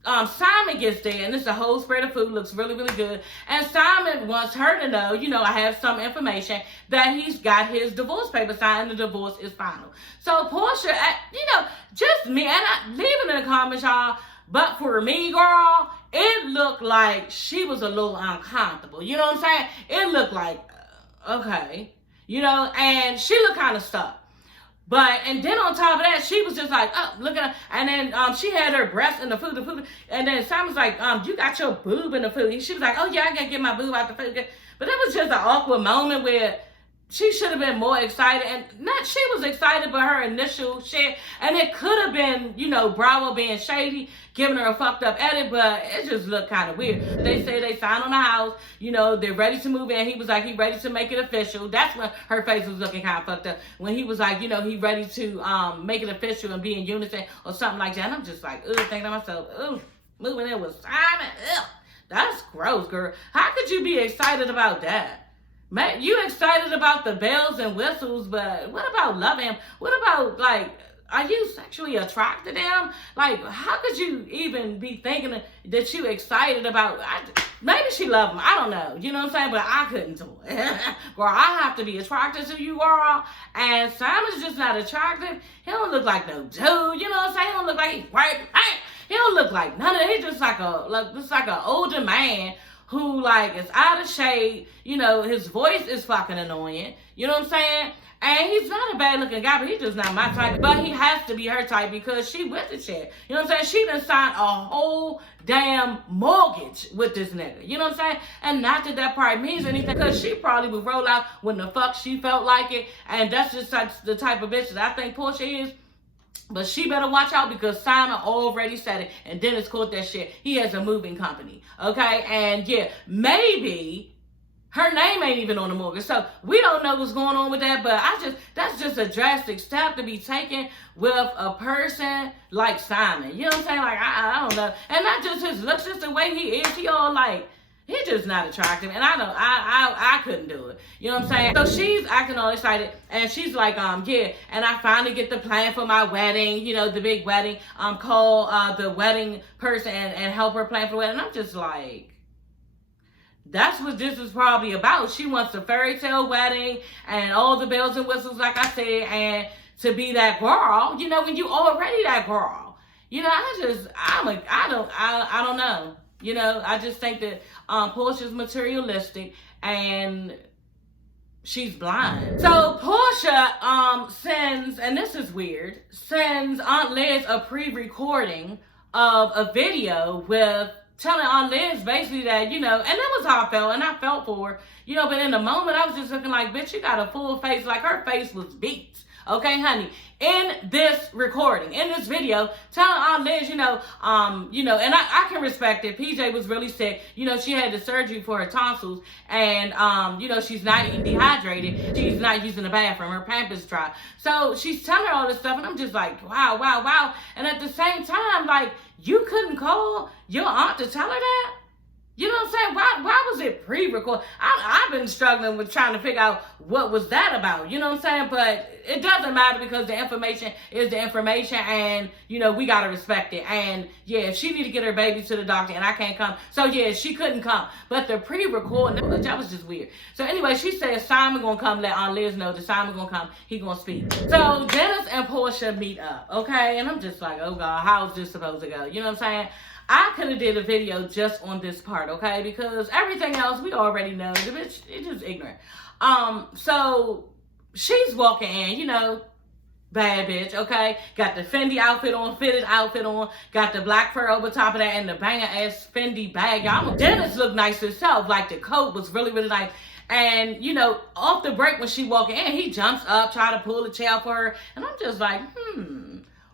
Simon gets there, and it's a whole spread of food, looks really, really good. And Simon wants her to know, I have some information that he's got his divorce paper signed, and the divorce is final. So Porsha, just me, and I leave it in the comments, y'all. But for me, girl, it looked like she was a little uncomfortable. You know what I'm saying? It looked like, okay, and she looked kind of stuck. And then on top of that, she was just like, oh, look at her. And then she had her breast in the food. And then Simon's like, you got your boob in the food. She was like, oh, yeah, I got to get my boob out the food. But it was just an awkward moment where she should have been more excited. And she was excited by her initial shit. And it could have been, Bravo being shady, giving her a fucked up edit, but it just looked kind of weird. They say they signed on the house, they're ready to move in. He was like, he ready to make it official. That's when her face was looking kind of fucked up. When he was like, he ready to make it official and be in unison or something like that. And I'm just like, ugh, thinking to myself, ugh, moving in with Simon, ugh, that's gross, girl. How could you be excited about that? Man, you excited about the bells and whistles, but what about loving him? What about, like, are you sexually attracted to him? Like, how could you even be thinking that you excited about, maybe she loved him, I don't know, you know what I'm saying? But I couldn't do it. Girl, I have to be attracted to you, girl, and Simon's just not attractive. He don't look like no dude, you know what I'm saying? He don't look like he's right. He don't look like none of it. He's just like an older man who, like, is out of shape. His voice is fucking annoying. You know what I'm saying? And he's not a bad looking guy, but he's just not my type. But he has to be her type because she with the shit. You know what I'm saying? She done signed a whole damn mortgage with this nigga. You know what I'm saying? And not that that part means anything, because she probably would roll out when the fuck she felt like it. And that's just the type of bitch that I think Porsha is. But she better watch out because Simon already said it. And Dennis caught that shit. He has a moving company. Okay? And yeah, maybe her name ain't even on the mortgage. So we don't know what's going on with that. But that's just a drastic step to be taken with a person like Simon. You know what I'm saying? Like, I don't know. And not just his looks, just the way he is. He all like, he's just not attractive, and I couldn't do it. You know what I'm saying? So she's acting all excited, and she's like, yeah, and I finally get the plan for my wedding, the big wedding. Call the wedding person and help her plan for the wedding. I'm just like, that's what this is probably about. She wants a fairy tale wedding and all the bells and whistles, like I said, and to be that girl, when you already that girl. I don't know. I just think that Porsha's materialistic and she's blind. So Porsha sends, and this is weird, sends Aunt Liz a pre-recording of a video with telling Aunt Liz basically that, and that was how I felt, and I felt for her, but in the moment, I was just looking like, bitch, you got a full face, like her face was beat. Okay, honey, in this recording, in this video, telling Aunt Liz, and I can respect it. PJ was really sick. She had the surgery for her tonsils, and, she's not dehydrated. She's not using the bathroom. Her Pampers dry. So she's telling her all this stuff, and I'm just like, wow, wow, wow. And at the same time, like, you couldn't call your aunt to tell her that? You know what I'm saying? Why was it pre-recorded? I've been struggling with trying to figure out what was that about. You know what I'm saying? But it doesn't matter because the information is the information, and, we got to respect it. And, yeah, she need to get her baby to the doctor, and I can't come. So, yeah, she couldn't come. But the pre-recording, that was just weird. So, anyway, she said Simon going to come, let Aunt Liz know that Simon going to come. He going to speak. So, Dennis and Porsha meet up, okay? And I'm just like, oh, God, how is this supposed to go? You know what I'm saying? I could have did a video just on this part, okay? Because everything else we already know. The bitch is just ignorant. So she's walking in, bad bitch, okay? Got the Fendi outfit on, fitted outfit on, got the black fur over top of that, and the banger ass Fendi bag. Y'all, Dennis looked nice herself. Like the coat was really, really nice. And, off the break when she walking in, he jumps up, try to pull the chair for her. And I'm just like,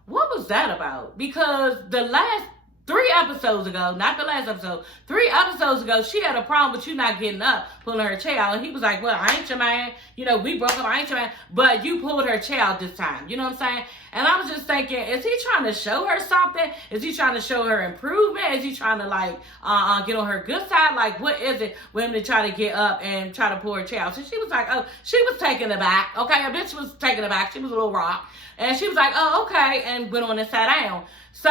what was that about? Because the last 3 episodes ago, not the last episode, 3 episodes ago, she had a problem with you not getting up, pulling her chair out. And he was like, well, I ain't your man. We broke up, I ain't your man. But you pulled her chair out this time. You know what I'm saying? And I was just thinking, is he trying to show her something? Is he trying to show her improvement? Is he trying to, like, get on her good side? Like, what is it with him to try to get up and try to pull her chair out? So she was like, oh, she was taken aback. Okay, a bitch was taken aback. She was a little rock. And she was like, oh, okay, and went on and sat down. So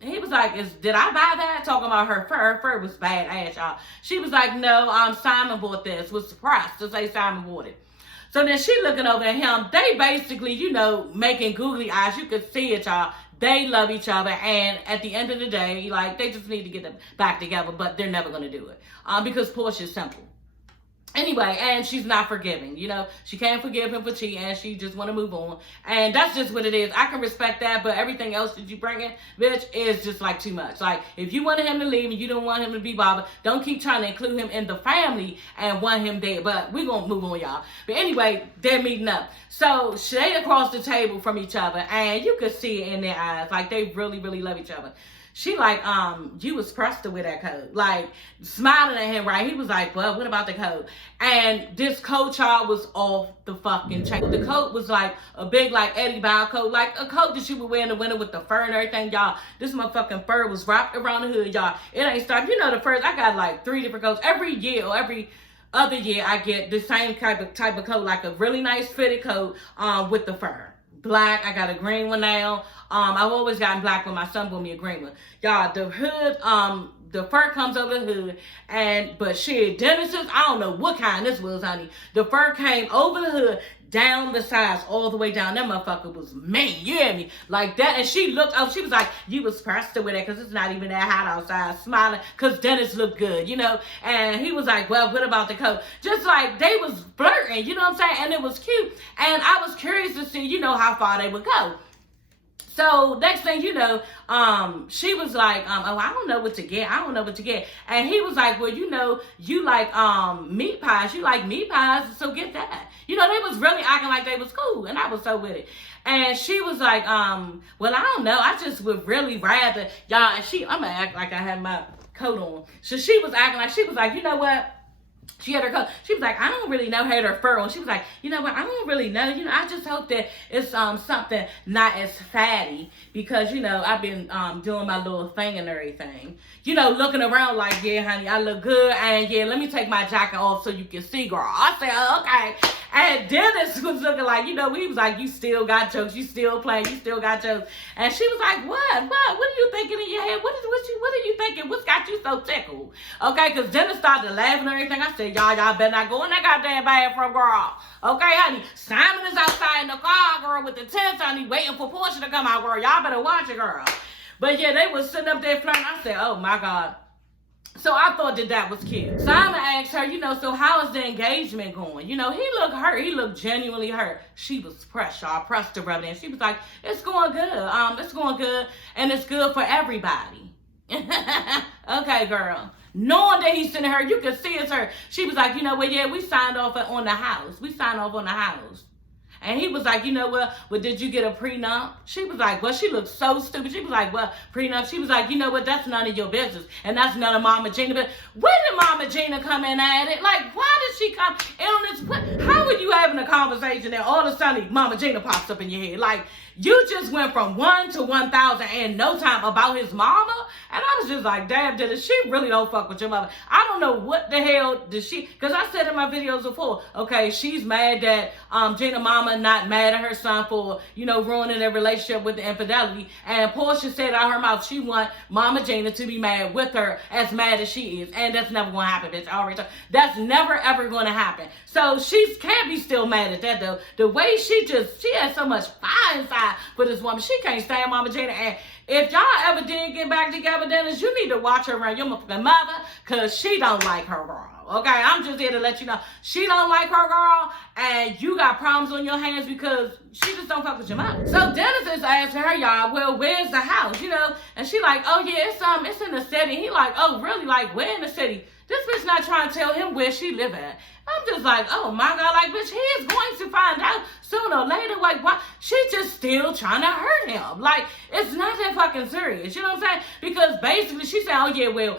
he was like, did I buy that? Talking about her fur. Her fur was bad ass, y'all. She was like, no, Simon bought this. Was surprised to say Simon bought it. So then she looking over at him. They basically, making googly eyes. You could see it, y'all. They love each other, and at the end of the day, like, they just need to get them back together, but they're never going to do it because Porsha's simple. Anyway, and she's not forgiving, she can't forgive him for cheating, and she just want to move on, and that's just what it is. I can respect that, but everything else that you bring in, bitch, is just like too much. Like, if you wanted him to leave and you don't want him to be bothered, don't keep trying to include him in the family and want him dead. But we're gonna move on, y'all. But anyway, they're meeting up. So they across the table from each other, and you could see it in their eyes, like they really, really love each other. She like, you was pressed to wear that coat. Like, smiling at him, right? He was like, well, what about the coat? And this coat, y'all, was off the fucking chain. The coat was like a big, like, Eddie Bauer coat. Like, a coat that you would wear in the winter with the fur and everything, y'all. This motherfucking fur was wrapped around the hood, y'all. It ain't stopped. The first, I got like 3 different coats. Every year or every other year, I get the same type of coat, like a really nice fitted coat with the fur. Black. I got a green one now. I've always gotten black, but my son bought me a green one. Y'all, the hood, the fur comes over the hood, but shit, Dennis's, I don't know what kind this was, honey. The fur came over the hood, down the sides, all the way down. That motherfucker was mean, you hear me? Like that, and she looked up, she was like, you was pressed with it, because it's not even that hot outside, smiling, because Dennis looked good, and he was like, well, what about the coat? Just like, they was flirting, you know what I'm saying? And it was cute, and I was curious to see, how far they would go. So next thing you know, she was like, oh, I don't know what to get. I don't know what to get. And he was like, well, you like meat pies. You like meat pies, so get that. They was really acting like they was cool, and I was so with it. And she was like, well, I don't know. I just would really rather, y'all, and I'm going to act like I had my coat on. So she was acting like, she was like, you know what? She had her coat. She was like, I don't really know, had her fur on. She was like, you know what, I don't really know. I just hope that it's something not as fatty because, I've been doing my little thing and everything. Looking around like, yeah, honey, I look good. And yeah, let me take my jacket off so you can see, girl. I said, oh, okay. And Dennis was looking like, he was like, you still got jokes. You still playing. You still got jokes. And she was like, what? What are you thinking in your head? What are you thinking? What's got you so tickled? Okay, because Dennis started laughing and everything. I said, y'all better not go in that goddamn bathroom, girl. Okay, honey. Simon is outside in the car, girl, with the tents on. He waiting for Porsha to come out, girl. Y'all better watch it, girl. But yeah, they was sitting up there flirting. I said, oh my God. So I thought that was cute. Simon asked her, so how is the engagement going? He looked hurt. He looked genuinely hurt. She was pressed, y'all. Pressed to rub it in. She was like, it's going good. It's going good. And it's good for everybody. Okay, girl. Knowing that he's sending her, you can see it's her. She was like, you know what, yeah, we signed off on the house. We signed off on the house. And he was like, you know what, well, did you get a prenup? She was like, well, she looked so stupid. She was like, well, prenup. She was like, you know what, that's none of your business. And that's none of Mama Gina. But when did Mama Gina come in at it? Like, why did she come in on this? How are you having a conversation and all of a sudden Mama Gina pops up in your head? Like, you just went from 1 to 1,000 in no time about his mama. And I was just like, damn, Dennis, she really don't fuck with your mother. I don't know what the hell did she, because I said in my videos before, okay, she's mad that Gina mama not mad at her son for, you know, ruining their relationship with the infidelity. And Porsha said out her mouth, she want Mama Gina to be mad with her as mad as she is. And that's never going to happen, bitch. I already told you. That's never, ever going to happen. So she can't be still mad at that, though. The way she has so much fire inside for this woman. She can't stand Mama Gina. And if y'all ever did get back together, Dennis, you need to watch her around your motherfucking mother, because she don't like her girl. Okay, I'm just here to let you know. She don't like her girl, and you got problems on your hands because she just don't fuck with your mother. So Dennis is asking her, y'all, well, where's the house? You know, and she like, oh yeah, it's in the city. He like, oh really? Like, where in the city? This bitch not trying to tell him where she live at. I'm just like, oh my God, like, bitch, he is going to find out sooner or later. Like, why? She just still trying to hurt him. Like, it's not that fucking serious. You know what I'm saying? Because basically she said, oh yeah, well,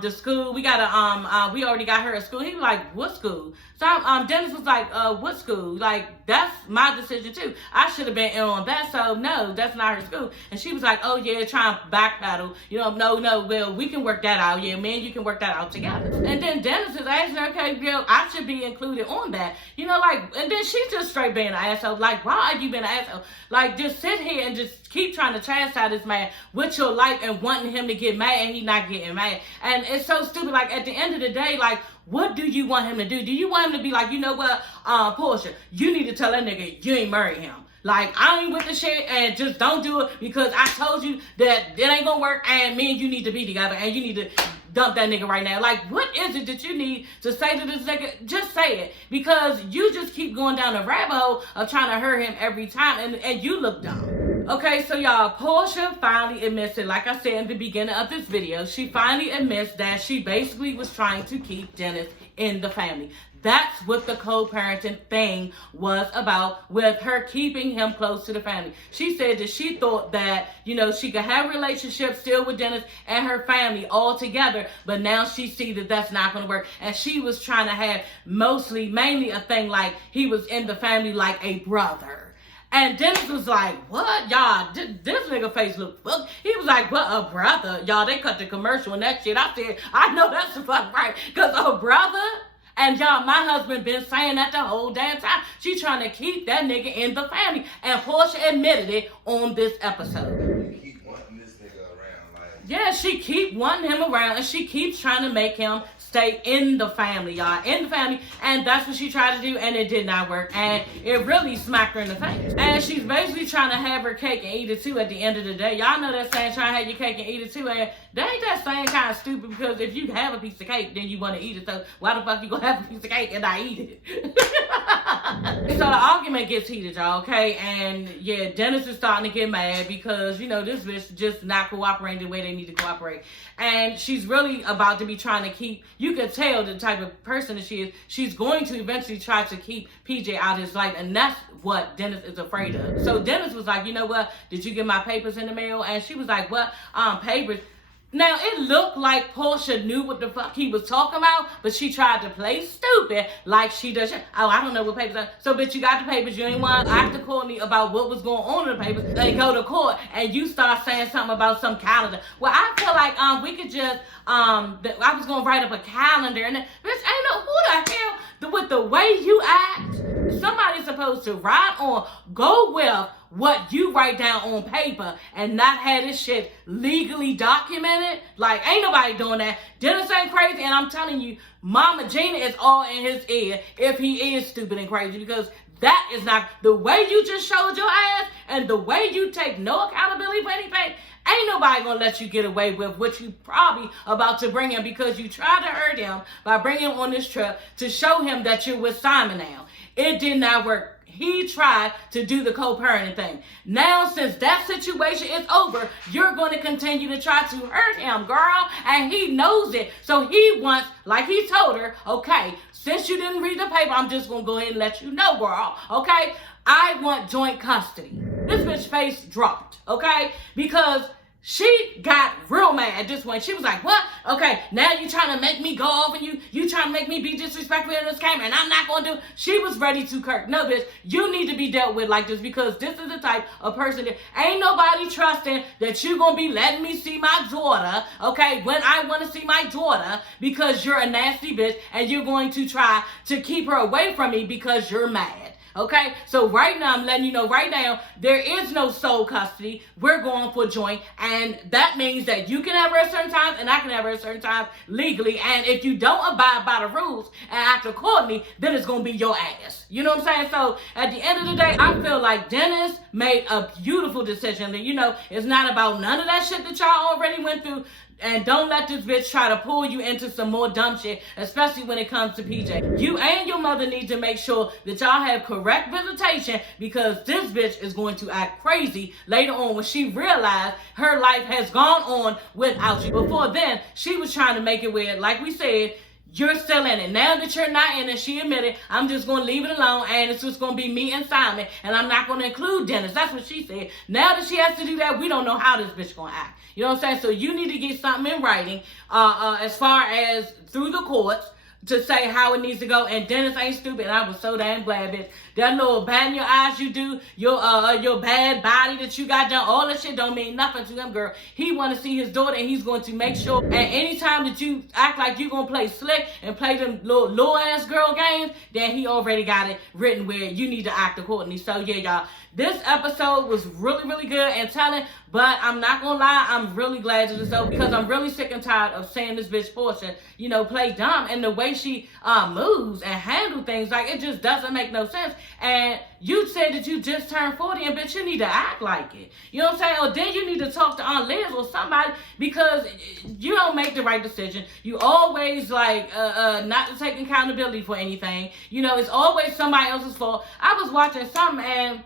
the school, we already got her at school. He was like, what school? So Dennis was like, what school? Like, that's my decision too. I should have been in on that. So no, that's not her school. And she was like, oh yeah, trying to backpedal. You know, no, well, we can work that out. Yeah, me and you can work that out together. And then Dennis is asking her, okay, girl, I should be included on that. You know, like, and then she's just straight being an asshole. Like, why are you being an asshole? Like, just sit here and just keep trying to chastise this man with your life and wanting him to get mad and he not getting mad. And it's so stupid. Like, at the end of the day, like, what do you want him to do? Do you want him to be like, you know what, Porsha, you need to tell that nigga you ain't marry him. Like, I ain't with the shit and just don't do it because I told you that it ain't gonna work and me and you need to be together and you need to dump that nigga right now. Like, what is it that you need to say to this nigga? Just say it. Because you just keep going down the rabbit hole of trying to hurt him every time and you look dumb. Okay, so y'all, Porsha finally admits it. Like I said in the beginning of this video, she finally admits that she basically was trying to keep Dennis in the family. That's what the co-parenting thing was about, with her keeping him close to the family. She said that she thought that, you know, she could have a relationship still with Dennis and her family all together, but now she sees that that's not going to work. And she was trying to have mainly a thing like he was in the family like a brother. And Dennis was like, what? Y'all, this nigga face look fuck. He was like, what, a brother? Y'all, they cut the commercial and that shit. I said, I know that's the fuck right. Because a brother? And y'all, my husband been saying that the whole damn time. She trying to keep that nigga in the family. And Porsha admitted it on this episode. You keep wanting this nigga around, like. Yeah, she keep wanting him around. And she keeps trying to make him stay in the family, y'all. In the family. And that's what she tried to do. And it did not work. And it really smacked her in the face. And she's basically trying to have her cake and eat it too at the end of the day. Y'all know that saying, trying to have your cake and eat it too. And that ain't that saying kind of stupid, because if you have a piece of cake, then you want to eat it. So why the fuck you gonna have a piece of cake and not eat it? So the argument gets heated, y'all, okay? And yeah, Dennis is starting to get mad because, you know, this bitch just not cooperating the way they need to cooperate. And she's really about to be trying to keep, you can tell the type of person that she is. She's going to eventually try to keep PJ out of his life. And that's what Dennis is afraid of. So Dennis was like, you know what? Did you get my papers in the mail? And she was like, what? Papers? Now, it looked like Porsha knew what the fuck he was talking about, but she tried to play stupid like she does. Oh, I don't know what papers are. So, bitch, you got the papers. You ain't want to ask the call me about what was going on in the papers. They go to court, and you start saying something about some calendar. Well, I feel like we could just, I was going to write up a calendar. And, bitch, ain't no, who the hell, with the way you act, somebody's supposed to write on, go with what you write down on paper and not have this shit legally documented. Like, ain't nobody doing that. Dennis ain't crazy, and I'm telling you, Mama Gina is all in his ear if he is stupid and crazy, because that is not the way you just showed your ass, and the way you take no accountability for anything. Ain't nobody gonna let you get away with what you probably about to bring him, because you tried to hurt him by bringing him on this trip to show him that you're with Simon now. It did not work. he tried to do the co-parenting thing. Now, since that situation is over, you're going to continue to try to hurt him, girl, and he knows it. So he wants, like he told her, okay, since you didn't read the paper, I'm just going to go ahead and let you know, girl, okay? I want joint custody. This bitch face dropped, okay? Because she got real mad at this point. She was like, what? Okay, now you trying to make me go off and you trying to make me be disrespectful in this camera and I'm not going to do. She was ready to kirk. No, bitch, you need to be dealt with like this because this is the type of person that ain't nobody trusting that you going to be letting me see my daughter, okay, when I want to see my daughter because you're a nasty bitch and you're going to try to keep her away from me because you're mad. Okay, so right now, I'm letting you know right now, there is no sole custody. We're going for joint, and that means that you can have her at certain times, and I can have her at certain times legally, and if you don't abide by the rules and act accordingly, then it's going to be your ass. You know what I'm saying? So, at the end of the day, I feel like Dennis made a beautiful decision. And, you know, it's not about none of that shit that y'all already went through. And don't let this bitch try to pull you into some more dumb shit, especially when it comes to PJ. You and your mother need to make sure that y'all have correct visitation because this bitch is going to act crazy later on when she realized her life has gone on without you. Before then, she was trying to make it weird. Like we said, you're still in it. Now that you're not in it, she admitted, I'm just going to leave it alone and it's just going to be me and Simon and I'm not going to include Dennis. That's what she said. Now that she has to do that, we don't know how this bitch going to act. You know what I'm saying? So you need to get something in writing as far as through the courts to say how it needs to go. And Dennis ain't stupid. And I was so damn glad, bitch. That little bat in your eyes you do, your bad body that you got done, all that shit don't mean nothing to him, girl. He want to see his daughter and he's going to make sure. And anytime that you act like you going to play slick and play them little ass girl games, then he already got it written where you need to act accordingly. So yeah, y'all. This episode was really, really good and telling, but I'm not going to lie, I'm really glad it is over because I'm really sick and tired of seeing this bitch Porsha, you know, play dumb and the way she moves and handle things, like it just doesn't make no sense. And you said that you just turned 40 and bitch, you need to act like it. You know what I'm saying? Or then you need to talk to Aunt Liz or somebody because you don't make the right decision. You always like not to take accountability for anything. You know, it's always somebody else's fault. I was watching something and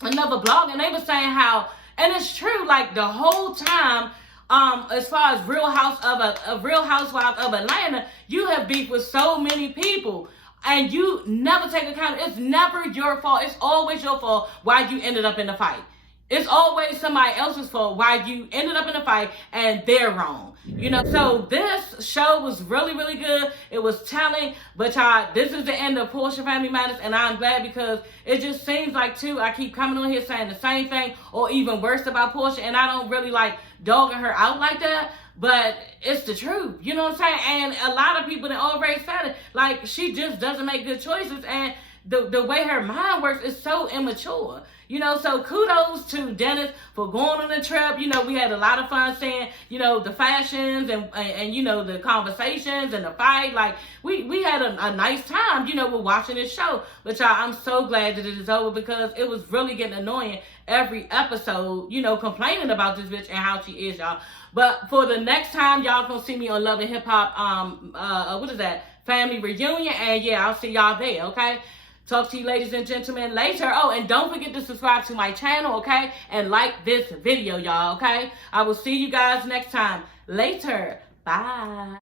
another blog and they were saying how, and it's true, like the whole time as far as Real Housewives of Atlanta, you have beef with so many people and you never take account. It's never your fault. It's always your fault why you ended up in the fight. It's always somebody else's fault why you ended up in a fight and they're wrong. You know, so this show was really, really good. It was telling, but y'all, this is the end of Porsha Family Matters, and I'm glad because it just seems like, too, I keep coming on here saying the same thing or even worse about Porsha, and I don't really like dogging her out like that, but it's the truth. You know what I'm saying? And a lot of people that already said it, like, she just doesn't make good choices, and the way her mind works is so immature. You know, so kudos to Dennis for going on the trip. You know, we had a lot of fun seeing, you know, the fashions and you know, the conversations and the fight. Like, we had a nice time, you know, with watching this show. But y'all, I'm so glad that it is over because it was really getting annoying every episode, you know, complaining about this bitch and how she is, y'all. But for the next time, y'all gonna see me on Love and Hip Hop, what is that? Family Reunion. And yeah, I'll see y'all there, okay? Talk to you ladies and gentlemen later. Oh, and don't forget to subscribe to my channel, okay? And like this video, y'all, okay? I will see you guys next time. Later. Bye.